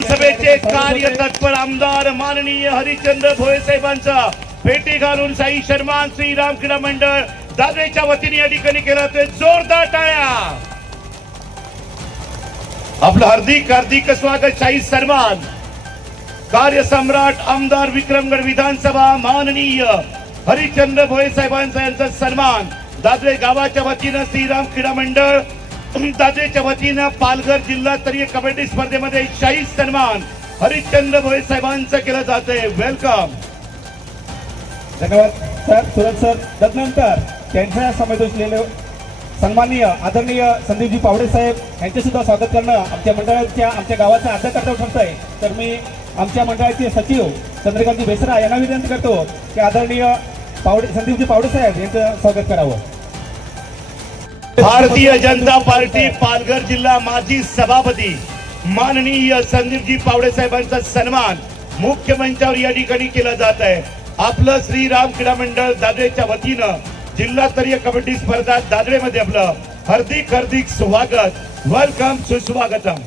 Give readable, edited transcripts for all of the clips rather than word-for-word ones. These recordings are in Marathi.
सभेचे कार्य तत्पर आमदार माननीय हरिचंद्र भोये साहेबांचा भेटी घालून साई शर्मा श्रीराम क्रीडा मंडळ दादरेच्या वतीने या ठिकाणी केला ते जोरदार टाळ्या. आपलं हार्दिक हार्दिक स्वागत. शाही सन्मान कार्य सम्राट आमदार विक्रमगड विधानसभा माननीय हरिचंद्र भोये साहेबांचा यांचा सन्मान दादरे गावाच्या वतीनं श्रीराम क्रीडा मंडळ दादरेच्या वतीनं पालघर जिल्हास्तरीय कबड्डी स्पर्धेमध्ये शाही सन्मान हरिचंद्र भोये साहेबांचा केला जातोय. वेलकम. धन्यवाद सर, सुरज सर. तदनंतर त्यांच्या समोर सन्माननीय आदरणीय संदीपजी पावडे साहेब यांचे सुद्धा स्वागत करणं आमच्या मंडळाच्या आमच्या गावाचा आद्य कर्तव्य ठरतंय. तर मी आमच्या मंडळाचे सचिव चंद्रकांतजी बेसरा यांना विनंती करतो की आदरणीय संदीपजी पावडे साहेब यांचं स्वागत करावं. भारतीय जनता पार्टी पालघर जिल्हा माजी सभापती माननीय संदीपजी पावडे साहेबांचा सन्मान मुख्य मंचावर या ठिकाणी केला जात आहे. आपलं श्रीराम क्रीडा मंडळ दादरेच्या वतीनं जिल्हास्तरीय कबड्डी स्पर्धा दादरेमध्ये आपलं हार्दिक हार्दिक स्वागत. वेलकम, सुस्वागतम.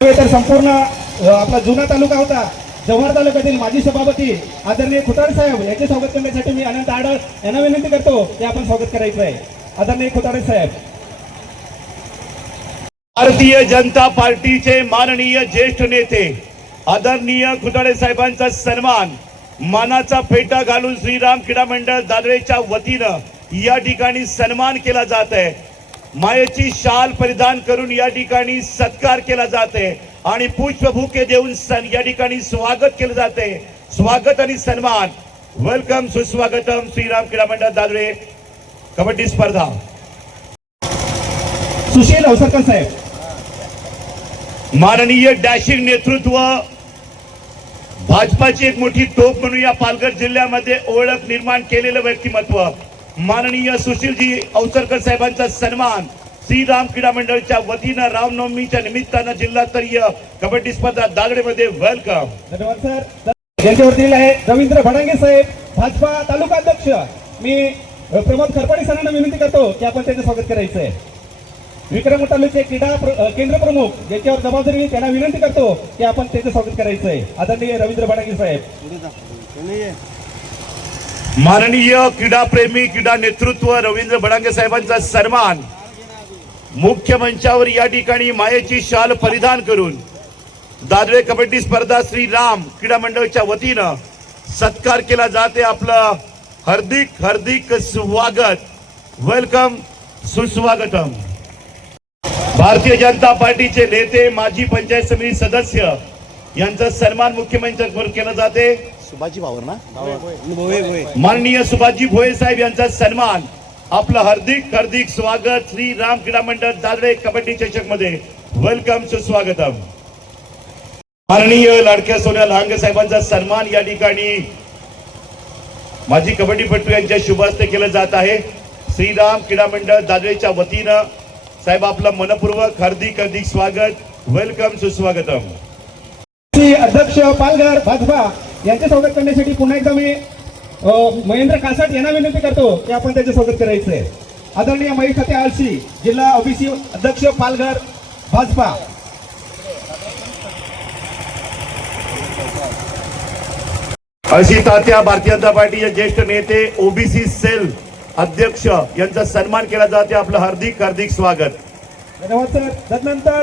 तर संपूर्ण आपला जुना तालुका होता जव्हार तालुक्यातील माजी सभापती आदरणीय खुताडे साहेब यांचे स्वागत करण्यासाठी मी अनंत आडळ यांना विनंती करतो की आपण स्वागत करायचं आहे. आदरणीय खुताडे साहेब. भारतीय जनता पार्टीचे माननीय ज्येष्ठ नेते आदरणीय खुताडे साहेबांचा सन्मान मानाचा फेटा घालून श्रीराम क्रीडा मंडळ दादरेच्या वतीनं या ठिकाणी सन्मान केला जात आहे. मायेची शाल परिधान करून या ठिकाणी सत्कार केला जाते आणि पुष्पभुके देऊन या ठिकाणी स्वागत केले जाते. स्वागत आणि सन्मान. वेलकम, सुस्वागतम. श्रीराम क्रीडा मंडळ दादरे कबड्डी स्पर्धा. सुशील अवसरकर साहेब. माननीय डॅशिंग नेतृत्व भाजपाची एक मोठी तोफ म्हणून या पालघर जिल्ह्यामध्ये ओळख निर्माण केलेलं व्यक्तिमत्व माननीय सुशीलजी अवसरकर साहेबांचा सन्मान श्रीराम क्रीडा मंडळच्या वतीनं रामनवमीच्या निमित्तानं जिल्हास्तरीय कबड्डी स्पर्धा दादरेमध्ये. वेलकम. धन्यवाद सर. यांच्यावरती आहे रवींद्र भडांगे साहेब भाजपा तालुका अध्यक्ष. मी प्रमोद खरपाडे सरांना विनंती करतो की आपण त्यांचं स्वागत करायचं आहे. विक्रमगड तालुक्याचे क्रीडा केंद्र प्रमुख ज्याच्यावर जबाबदारी त्यांना विनंती करतो की आपण त्यांचं स्वागत करायचं आहे. आदरणीय रवींद्र भडांगे साहेब. माननीय क्रीडा प्रेमी क्रीडा नेतृत्व रवींद्र भडांगे साहेबांचा सन्मान मुख्य मंचावर या ठिकाणी मायेची शाल परिधान करून दादरे कबड्डी स्पर्धा श्रीराम क्रीडा मंडळच्या वतीनं सत्कार केला जाते. आपलं हार्दिक हार्दिक स्वागत. वेलकम, सुस्वागतम. भारतीय जनता पार्टीचे नेते माजी पंचायत समिती सदस्य यांचा सन्मान मुख्य मंचावर केला जाते. सुभाजी भावर ना माननीय सुभाषजी भोये साहेब यांचा सन्मान. आपलं हार्दिक हार्दिक स्वागत श्रीराम क्रीडा मंडळ दादरे कबड्डी चषक मध्ये. वेलकम, सुस्वागतम. माननीय लाडक्या सोन्या लहांगे साहेबांचा सन्मान या ठिकाणी माजी कबड्डीपटू यांच्या शुभ हस्ते केलं जात आहे. श्रीराम क्रीडा मंडळ दादरेच्या वतीनं साहेब आपलं मनपूर्वक हार्दिक हार्दिक स्वागत. वेलकम, सुस्वागतम. अध्यक्ष पालघर भाजपा यांचे स्वागत करण्यासाठी पुन्हा एकदा मी महेंद्र कासट यांना विनंती करतो की आपण त्याचे स्वागत करायचं आहे. आदरणीय महेश खाते आळशी जिल्हा ओबीसी अध्यक्ष पालघर भाजपा. अशी तात्या भारतीय जनता पार्टीचे ज्येष्ठ नेते ओबीसी सेल अध्यक्ष यांचा सन्मान केला जाते. आपलं हार्दिक हार्दिक स्वागत. धन्यवाद सर. तदनंतर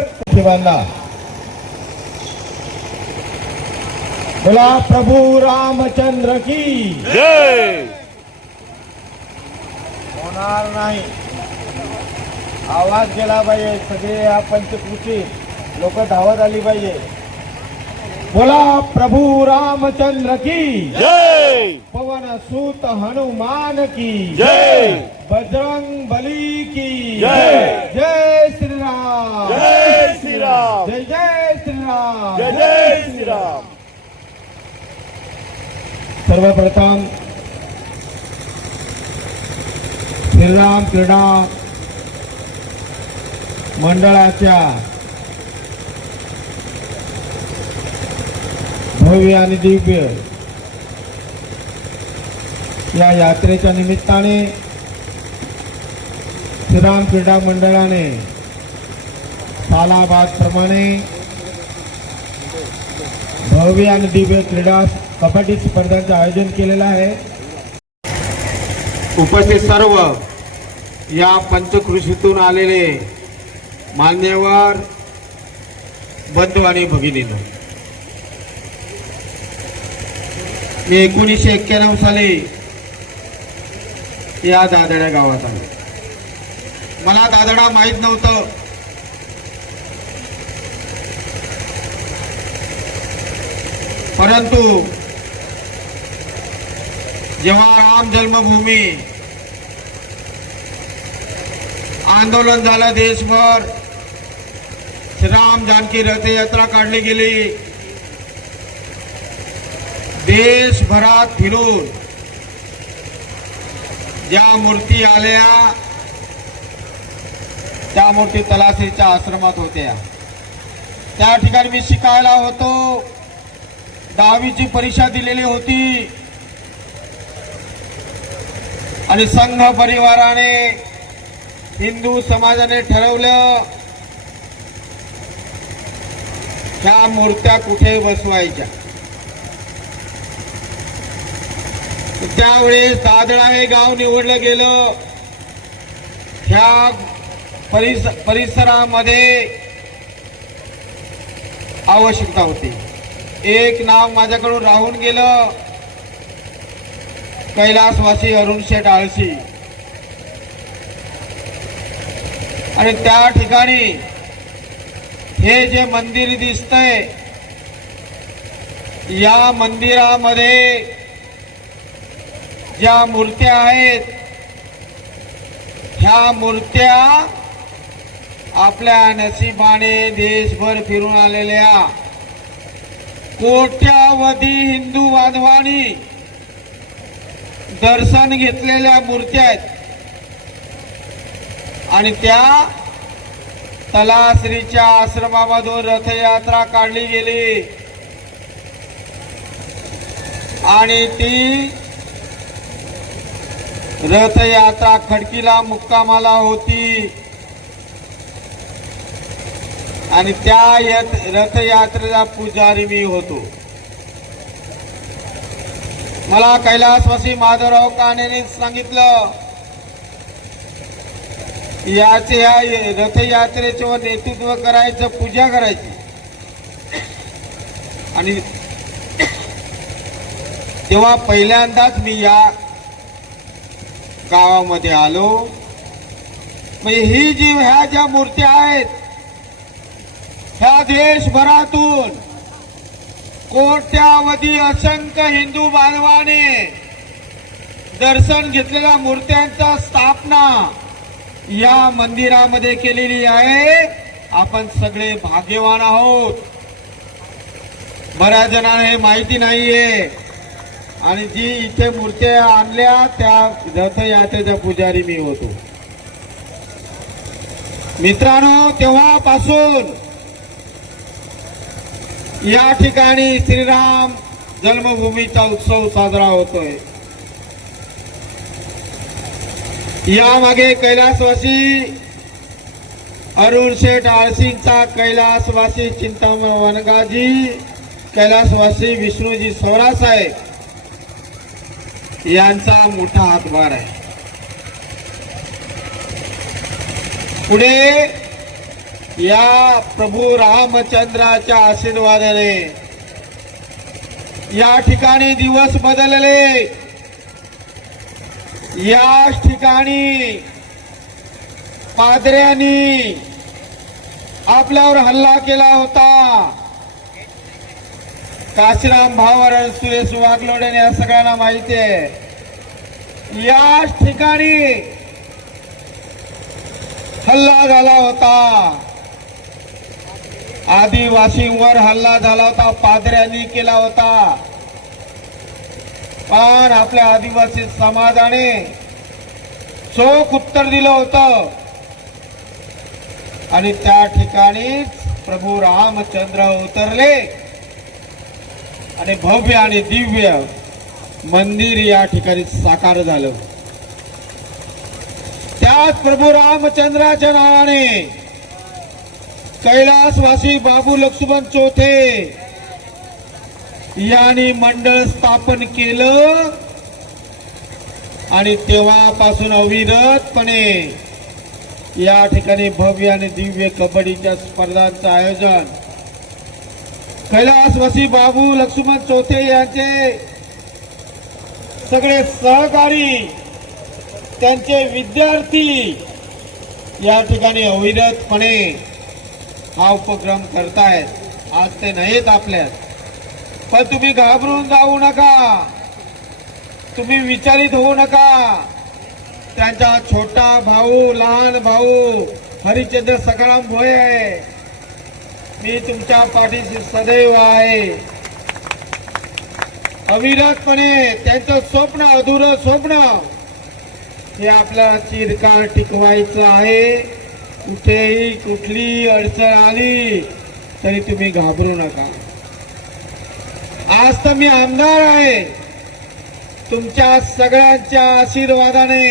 बोला प्रभू रामचंद्र की जय. होणार नाही. आवाज गेला पाहिजे. सगळे या पंचकृषी लोक धावत आली पाहिजे. बोला प्रभू रामचंद्र की जय. पवन सूत हनुमान की जय. बजरंग बली की जय. जय श्रीराम. जय श्रीराम. जय जय श्रीराम. जय जय श्रीराम. सर्वप्रथम श्रीराम क्रीडा मंडळाच्या भव्य आणि दिव्य या यात्रेच्या निमित्ताने श्रीराम क्रीडा मंडळाने सालाबाद प्रमाणे भव्य आणि दिव्य क्रीडा कबड्डी स्पर्धांचं आयोजन केलेलं आहे. उपस्थित सर्व या पंचकृषीतून आलेले मान्यवर बंधू आणि भगिनींनो, मी 1991 साली या दादडा गावात आलो. मला दादडा माहीत नव्हतं. परंतु जेव्हा राम जन्मभूमी आंदोलन झालं देशभर, श्रीराम जानकी रथयात्रा काढली गेली, देशभरात फिरून ज्या मूर्ती आल्या त्या मूर्ती तलासरीच्या आश्रमात होत्या. त्या ठिकाणी मी शिकायला होतो. 10वीची परीक्षा दिलेली होती आणि संघ परिवाराने, हिंदू समाजाने ठरवलं ह्या मूर्त्या कुठे बसवायच्या. त्यावेळेस दादडा हे गाव निवडलं गेलं. ह्या परिसरामध्ये आवश्यकता होती. एक नाव माझ्याकडून राहून गेलं, कैलासवासी अरुण शेठ आळशी. आणि त्या ठिकाणी हे जे मंदिर दिसतंय, या मंदिरामध्ये ज्या मूर्त्या आहेत, ह्या मूर्त्या आपल्या नशिबाने देशभर फिरून आलेल्या कोट्यावधी हिंदू बांधवांनी दर्शन घेतलेल्या मूर्त्या आहेत. आणि त्या तलासरीच्या आश्रमामधून रथयात्रा काढली गेली आणि ती रथयात्रा खडकीला मुक्कामाला होती. आणि त्या रथयात्रेचा पुजारी मी होतो. मला कैलासवासी माधवराव कानेने सांगितलं, याचे या रथयात्रेचे नेतृत्व करायचं, पूजा करायची. आणि तेव्हा पहिल्यांदाच मी या गावामध्ये आलो. म्हणजे ही जी ह्या ज्या मूर्त्या आहेत, ह्या देशभरातून कोट्यावधी असंख्य हिंदू बांधवाने दर्शन घेतलेल्या मूर्त्यांचा स्थापना या मंदिरामध्ये केलेली आहे. आपण सगळे भाग्यवान आहोत. बऱ्याच जणांना हे माहिती नाहीये. आणि जी इथे मूर्त्या आणल्या त्या रथयात्रेचा पुजारी मी होतो. मित्रांनो, तेव्हापासून या ठिकाणी श्रीराम जन्मभूमीचा उत्सव साजरा होतोय. यामागे कैलासवासी अरुण शेठ आळशींचा, कैलासवासी चिंतामण वनगाजी, कैलासवासी विष्णूजी सवरासाहेब यांचा मोठा हातभार आहे. पुढे या प्रभू रामचंद्राच्या आशीर्वादाने या ठिकाणी दिवस बदलले. या ठिकाणी पादऱ्यांनी आपल्यावर हल्ला केला होता. काशीराम भावर, सुरेश वागलोडे या सगळ्यांना माहिती आहे. या ठिकाणी हल्ला झाला होता. आदिवासींवर हल्ला झाला होता, पादऱ्यांनी केला होता. पण आपल्या आदिवासी समाजाने चोख उत्तर दिलं होतं. आणि त्या ठिकाणी प्रभू रामचंद्र उतरले आणि भव्य आणि दिव्य मंदिर या ठिकाणी साकार झालं. त्याच प्रभू रामचंद्राच्या नावाने कैलासवासी बाबू लक्ष्मण चौथे यांनी मंडळ स्थापन केलं आणि तेव्हापासून अविरतपणे या ठिकाणी भव्य आणि दिव्य कबड्डीच्या स्पर्धांचं आयोजन कैलासवासी बाबू लक्ष्मण चौथे यांचे सगळे सहकारी, त्यांचे विद्यार्थी या ठिकाणी अविरतपणे हा उपक्रम करतायत. आज ते नाहीत आपल्यात, पण तुम्ही घाबरून जाऊ नका, तुम्ही विचलित होऊ नका. त्यांचा छोटा भाऊ, लहान भाऊ हरिश्चंद्र सखाराम भोये आहे. मी तुमच्या पाठीशी सदैव आहे. अविरतपणे त्यांचं स्वप्न, अधुरं स्वप्न हे आपल्याला चिरकाळ टिकवायचं आहे. कुठेही कुठली अडचण आली तरी तुम्ही घाबरू नका. आज तर मी आमदार आहे. तुमच्या सगळ्यांच्या आशीर्वादाने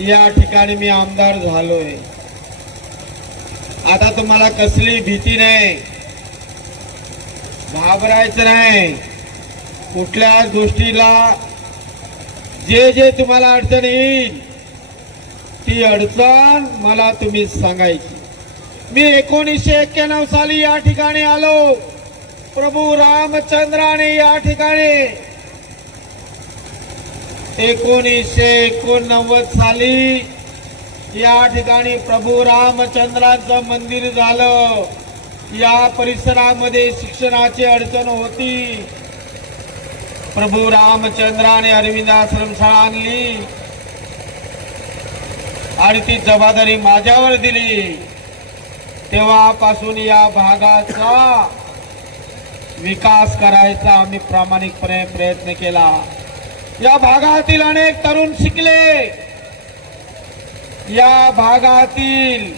या ठिकाणी मी आमदार झालोय. आता तुम्हाला कसली भीती नाही, घाबरायचं नाही. कुठल्याच गोष्टीला जे जे तुम्हाला अडचण येईल ती अडचण मला तुम्ही सांगायची. मी 1991 साली या ठिकाणी आलो. प्रभू रामचंद्राने या ठिकाणी 1989 साली या ठिकाणी प्रभू रामचंद्राचं मंदिर झालं. या परिसरामध्ये शिक्षणाची अडचण होती. प्रभू रामचंद्राने अरविंद आश्रमशाळा आणली आणि ती जबाबदारी माझ्यावर दिली. तेव्हापासून या भागाचा विकास करायचा आम्ही प्रामाणिकपणे प्रयत्न केला. या भागातील अनेक तरुण शिकले. या भागातील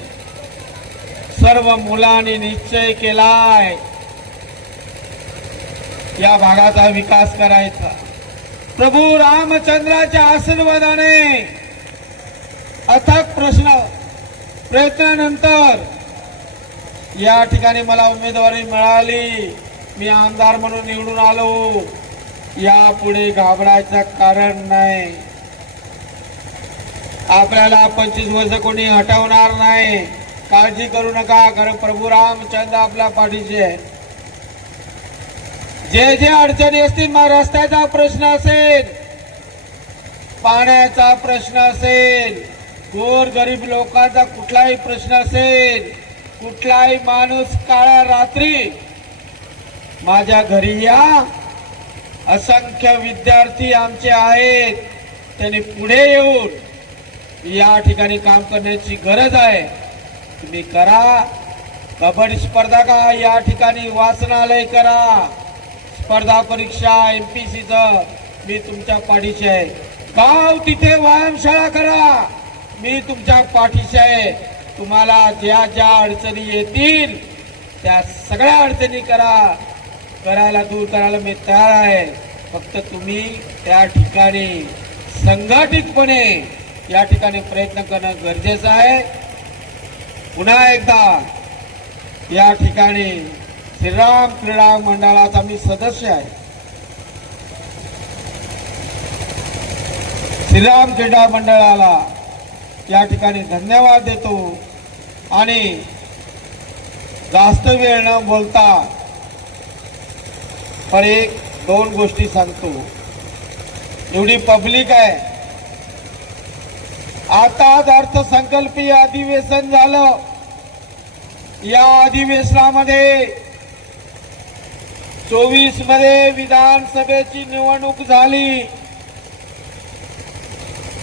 सर्व मुलांनी निश्चय केलाय या भागाचा विकास करायचा. प्रभू रामचंद्राच्या आशीर्वादाने अथक प्रयत्नानंतर या ठिकाणी मला उमेदवारी मिळाली. मी आमदार म्हणून निवडून आलो. यापुढे घाबरायचं कारण नाही. आपल्याला 25 वर्ष कोणी हटवणार नाही. काळजी करू नका, कारण प्रभू रामचंद्र आपल्या पाठीशी आहे. जे जे अडचणी असतील, मग रस्त्याचा प्रश्न असेल, पाण्याचा प्रश्न असेल, गोर गरीब लोकांचा कुठलाही प्रश्न असेल, कुठलाही माणूस काळ्या रात्री माझ्या घरी या. असंख्य विद्यार्थी आमचे आहेत, त्यांनी पुढे येऊन या ठिकाणी काम करण्याची गरज आहे. तुम्ही करा. कबड्डी स्पर्धा का या ठिकाणी वाचनालय करा, स्पर्धा परीक्षा MPSCचं मी तुमच्या पाठीशी आहे. गाव तिथे व्यायामशाळा करा, मी तुमच्या पाठीशी आहे. तुम्हाला ज्या ज्या अडचणी येतील त्या सगळ्या अडचणी करायला दूर करायला मी तयार आहे. फक्त तुम्ही त्या ठिकाणी संघटितपणे या ठिकाणी प्रयत्न करणं गरजेचं आहे. पुन्हा एकदा या ठिकाणी श्रीराम क्रीडा मंडळाचा मी सदस्य आहे. श्रीराम क्रीडा मंडळाला या ठिकाणी धन्यवाद देतो आणि जास्त वेळ न बोलता पण 1-2 गोष्टी सांगतो. एवढी पब्लिक आहे. आताच अर्थसंकल्पीय अधिवेशन झालं. या अधिवेशनामध्ये 24 मध्ये विधानसभेची निवडणूक झाली.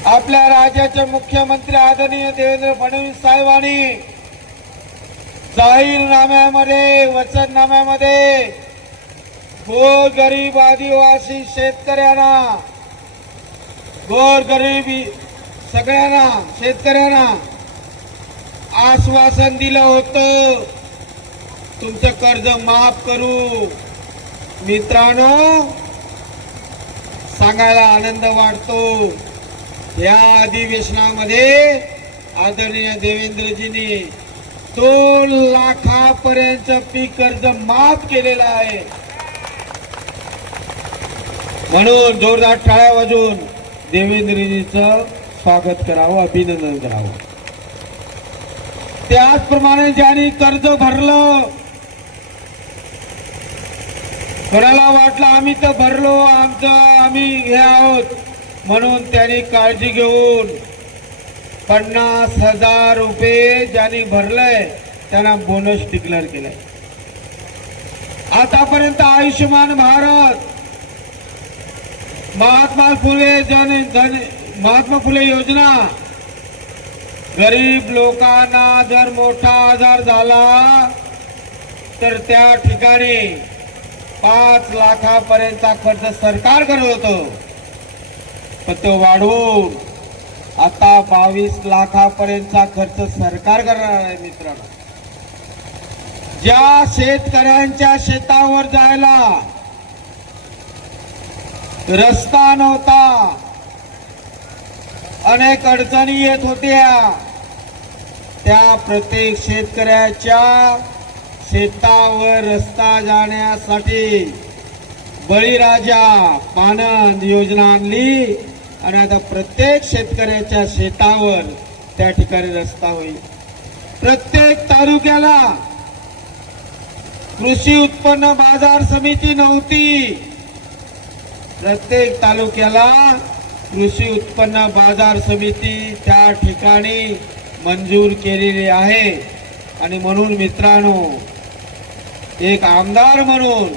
आपल्या राज्याचे मुख्यमंत्री आदरणीय देवेंद्र फडणवीस साहेबांनी जाहीरनाम्यामध्ये, वचननाम्यामध्ये गोरगरीब आदिवासी शेतकऱ्यांना, गोरगरीब सगळ्यांना शेतकऱ्यांना आश्वासन दिलं होतं, तुमचं कर्ज माफ करू. मित्रांनो, सांगायला आनंद वाटतो, या अधिवेशनामध्ये आदरणीय देवेंद्रजींनी 2 लाखापर्यंत पीक कर्ज माफ केलेलं आहे. म्हणून जोरदार टाळ्या वाजवून देवेंद्रजीचं स्वागत करावं, अभिनंदन करावं. त्याचप्रमाणे ज्यांनी कर्ज भरलं, कोणाला वाटलं आम्ही तर भरलो, आम्ही हे आहोत म्हणून त्यांनी काळजी घेऊन 50,000 रुपये ज्यांनी भरलंय त्यांना बोनस डिक्लेअर केलाय. आतापर्यंत आयुष्यमान भारत, महात्मा फुले योजना, गरीब लोकांना जर मोठा आजार झाला तर त्या ठिकाणी 5 लाखापर्यंतचा खर्च सरकार करत होतं, पण तो वाढवून आता 22 लाखापर्यंतचा खर्च सरकार करणार आहे. मित्रांनो, ज्या शेतकऱ्यांच्या शेतावर जायला रस्ता नव्हता, अनेक अडचणी येत होत्या, त्या प्रत्येक शेतकऱ्याच्या शेतावर रस्ता जाण्यासाठी बळीराजा पानंद योजना आणली आणि आता प्रत्येक शेतकऱ्याच्या शेतावर त्या ठिकाणी रस्ता होईल. प्रत्येक तालुक्याला कृषी उत्पन्न बाजार समिती नव्हती, प्रत्येक तालुक्याला कृषी उत्पन्न बाजार समिती त्या ठिकाणी मंजूर केलेली आहे. आणि म्हणून मित्रांनो, एक आमदार म्हणून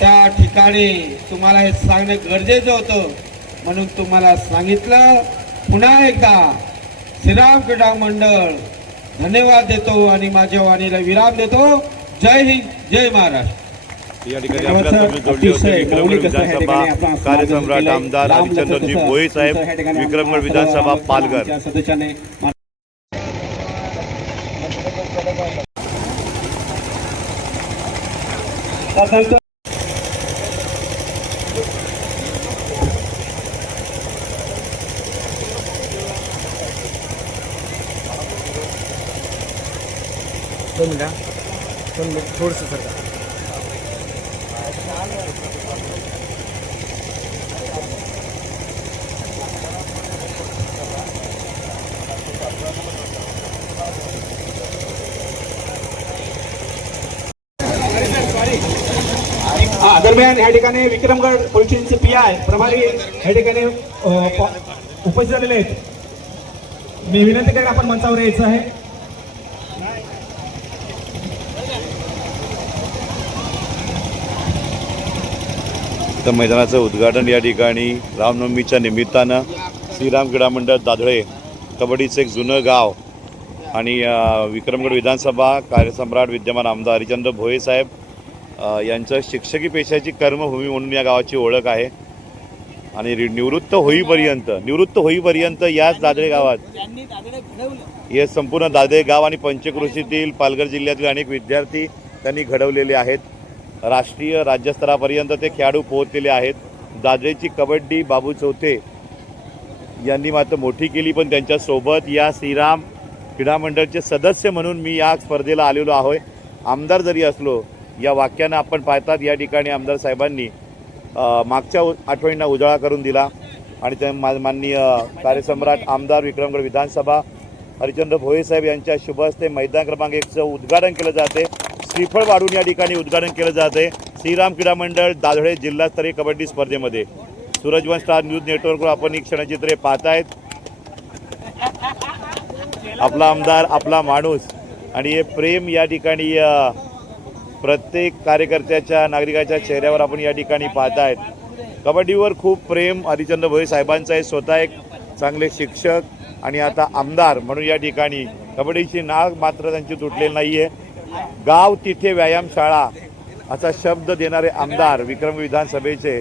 त्या ठिकाणी तुम्हाला हे सांगणे गरजेचं होतं, म्हणून तुम्हाला सांगितलं. पुन्हा एकदा श्रीराम क्रीडा मंडळ धन्यवाद देतो आणि माझ्या वाणीला विराम देतो. जय हिंद, जय महाराष्ट्र. या ठिकाणी आपल्या समोर जोडली होती विक्रमगड विधानसभा कार्यसम्राट आमदार हरिचंद्रजी भोये साहेब, विक्रमगड विधानसभा पालघर. सदस्याने थोडस सरकार दरम्यान या ठिकाणी विक्रमगड पोलीस स्टेशनचे PI प्रभारी या ठिकाणी उपस्थित झालेले आहेत. मी विनंती करेन आपण मंचावर यायचं आहे. तर मैदानाचं उद्घाटन या ठिकाणी रामनवमीच्या निमित्तानं श्रीराम क्रीडा मंडळ दाधळे, कबड्डीचं एक जुनं गाव आणि विक्रमगड विधानसभा कार्यसम्राट विद्यमान आमदार हरिचंद्र भोये साहेब यांचं शिक्षकी पेशाची कर्मभूमी म्हणून या गावाची ओळख आहे. आणि निवृत्त होईपर्यंत याच दादळे गावात हे संपूर्ण दादळे गाव आणि पंचक्रोशीतील पालघर जिल्ह्यातील अनेक विद्यार्थी त्यांनी घडवलेले आहेत. राष्ट्रीय राज्यस्तरापर्यंत ते खेळाडू पोहोचलेले आहेत. दादळेची कबड्डी बाबू चौथे यांनी मात्र मोठी केली, पण त्यांच्यासोबत या श्रीराम क्रीडा मंडळचे सदस्य म्हणून मी या स्पर्धेला आलेलो आहे. आमदार जरी असलो या वाक्यानं आपण पाहतात या ठिकाणी आमदार साहेबांनी मागच्या आठवणींना उजाळा करून दिला आणि त्या माननीय कार्यसम्राट आमदार विक्रमगड विधानसभा हरिचंद्र भोये साहेब यांच्या शुभ हस्ते मैदान क्रमांक 1चं उद्घाटन केलं जाते. श्रीफळ वाढून या ठिकाणी उद्घाटन केलं जाते श्रीराम क्रीडा मंडळ दाधळे जिल्हास्तरीय कबड्डी स्पर्धेमध्ये. सूरजवन स्टार न्यूज नेटवर्कवर आपण ही क्षणचित्रे पाहतायत. आपला आमदार, आपला माणूस आणि हे प्रेम या ठिकाणी प्रत्येक कार्यकर्त्याच्या, नागरिकाच्या चेहऱ्यावर आपण या ठिकाणी पाहतायत. कबड्डीवर खूप प्रेम हरिचंद्र भोये साहेबांचं आहे. स्वतः एक चांगले शिक्षक आणि आता आमदार म्हणून या ठिकाणी कबड्डीची नाळ मात्र त्यांची तुटलेली नाही आहे. गाव तिथे व्यायामशाळा असा शब्द देणारे आमदार विक्रम विधानसभेचे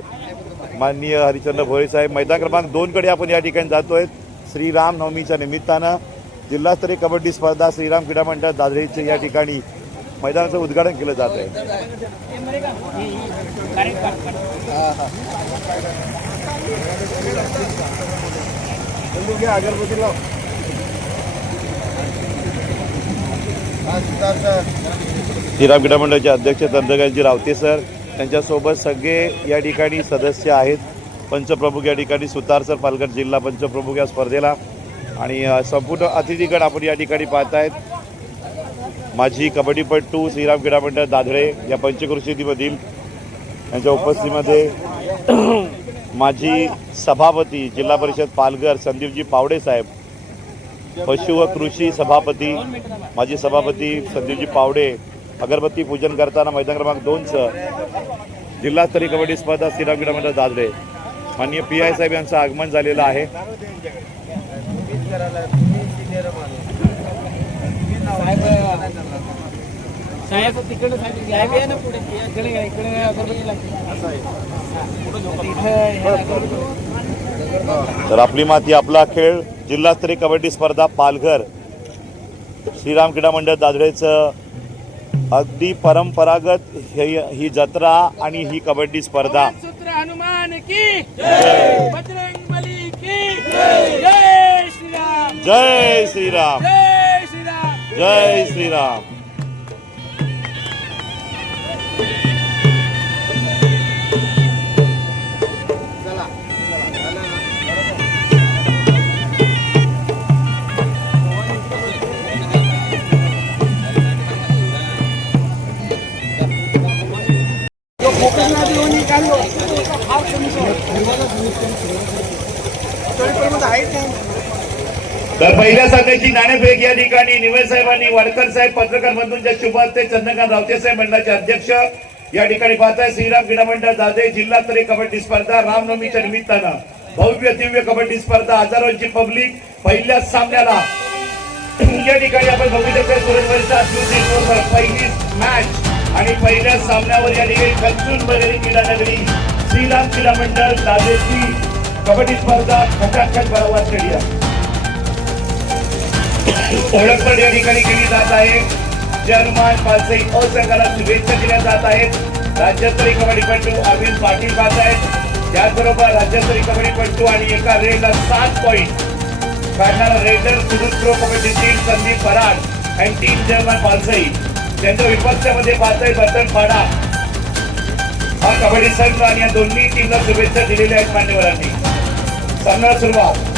माननीय हरिचंद्र भोये साहेब. मैदान क्रमांक 2कडे आपण या ठिकाणी जातोय. श्रीराम नवमीच्या निमित्तानं जिल्हास्तरीय कबड्डी स्पर्धा श्रीराम क्रीडा मंडळ दादरेचे या ठिकाणी मैदानाचं उद्घाटन केलं जात आहे. श्रीराम क्रीडा मंडळाचे अध्यक्ष चंद्रकांतजी रावते सर, त्यांच्यासोबत सगळे या ठिकाणी सदस्य आहेत. पंचप्रमुख या ठिकाणी सुतार सर पालघर जिल्हा पंचप्रमुख या स्पर्धेला आणि संपूर्ण अतिथीगण आपण या ठिकाणी पाहतायत. माजी कबड्डीपटू श्रीराम क्रीडा मंडळ दादळे या पंचक्रोशीमधील यांच्या उपस्थितीमध्ये माजी सभापती जिल्हा परिषद पालघर संदीपजी पावडे साहेब, पशु व कृषी सभापती माजी सभापती संदीपजी पावडे, अगरबत्ती पूजन करताना मैदान क्रमांक 2 जिल्हास्तरीय कबड्डी स्पर्धा श्रीराम क्रीडा मंडळ दादरे. माननीय PI साहेब यांचं आगमन झालेलं आहे. तर आपली माती आपला खेळ जिल्हास्तरीय कबड्डी स्पर्धा पालघर श्रीराम क्रीडा मंडळ दादरेचं अगदी परंपरागत ही जत्रा आणि ही कबड्डी स्पर्धा. हनुमान की जय, बजरंगबली की जय, जय श्रीराम, जय श्रीराम, जय श्रीराम, जय श्रीराम. तर पहिल्या साखळीची नाणेफेक या ठिकाणी निवेद साहेबांनी, वाडकर साहेब पत्रकार बंधूंच्या शुभ हस्ते, चंद्रकांत रावते साहेब मंडळाचे अध्यक्ष या ठिकाणी पाहताय. श्रीराम क्रीडा मंडळ दादरे जिल्हास्तरीय कबड्डी स्पर्धा रामनवमीच्या निमित्तानं भव्य दिव्य कबड्डी स्पर्धा, हजारोंची पब्लिक पहिल्या सामन्याला या ठिकाणी आपण बघू शकतो. सुरेश पहिली मॅच आणि पहिल्या सामन्यावर या ठिकाणी कंचून वगैरे क्रीडा नगरी श्रीराम क्रीडा मंडळ दादरेची कबड्डी स्पर्धा खटाखट बरोबर स्टेडियम ओळखपट या ठिकाणी केली जात आहे. जय हनुमान पालसई संघाला शुभेच्छा दिल्या जात आहेत. राज्यस्तरीय कबड्डीपटू अरविंद पाटील पाहत आहेत. त्याचबरोबर राज्यस्तरीय कबड्डीपटू आणि एका रेडला 7 पॉईंट काढणारा रेडर सुदूर प्रो कबड्डी टीम संदीप पराड आणि टीम जर्मन पालसई त्यांच्या विपक्षामध्ये पाहतोय बर्तनपाडा हा कबड्डी संघ आणि या दोन्ही टीमला शुभेच्छा दिलेल्या आहेत मान्यवरांनी. सामना सुरुवात.